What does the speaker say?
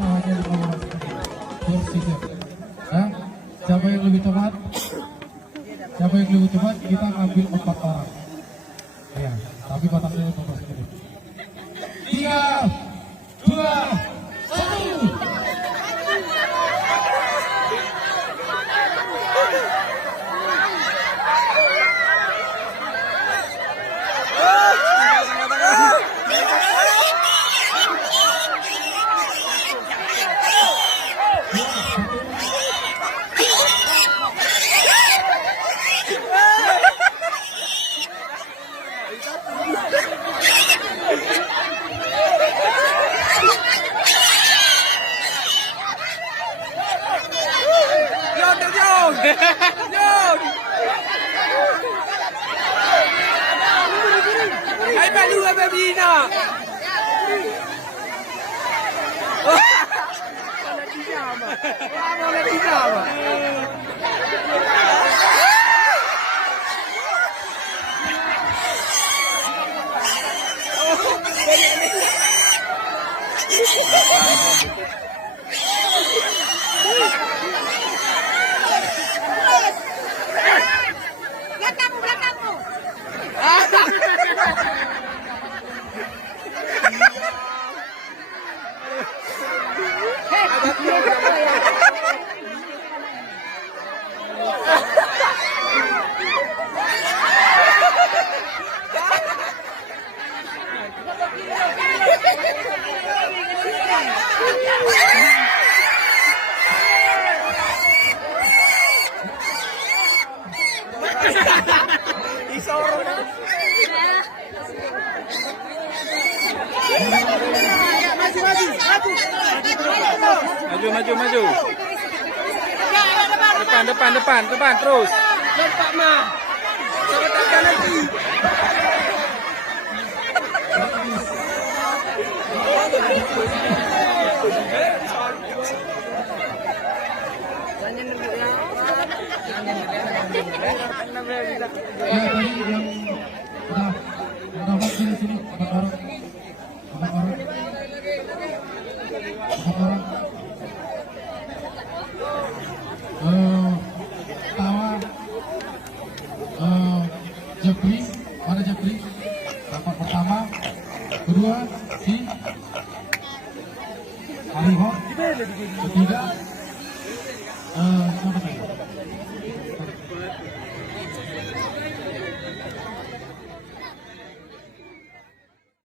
hanya 15 persisnya. Ya, siapa yang lebih cepat? Siapa yang lebih cepat? Kita ambil 4 orang. Ya, tapi batasnya 15 menit. 3, 2, 1. Hai Pak Lu apa Bina? Mana bisa apa? Belakangmu. Maju. Depan terus. Lompat mah. Sama tekan nanti. Ya, tadi yang udah waktu di sini 4 orang. 4 orang. 4 orang. Tawa, Jepri, mana Jepri? Rapat pertama, kedua si Aliho, ketiga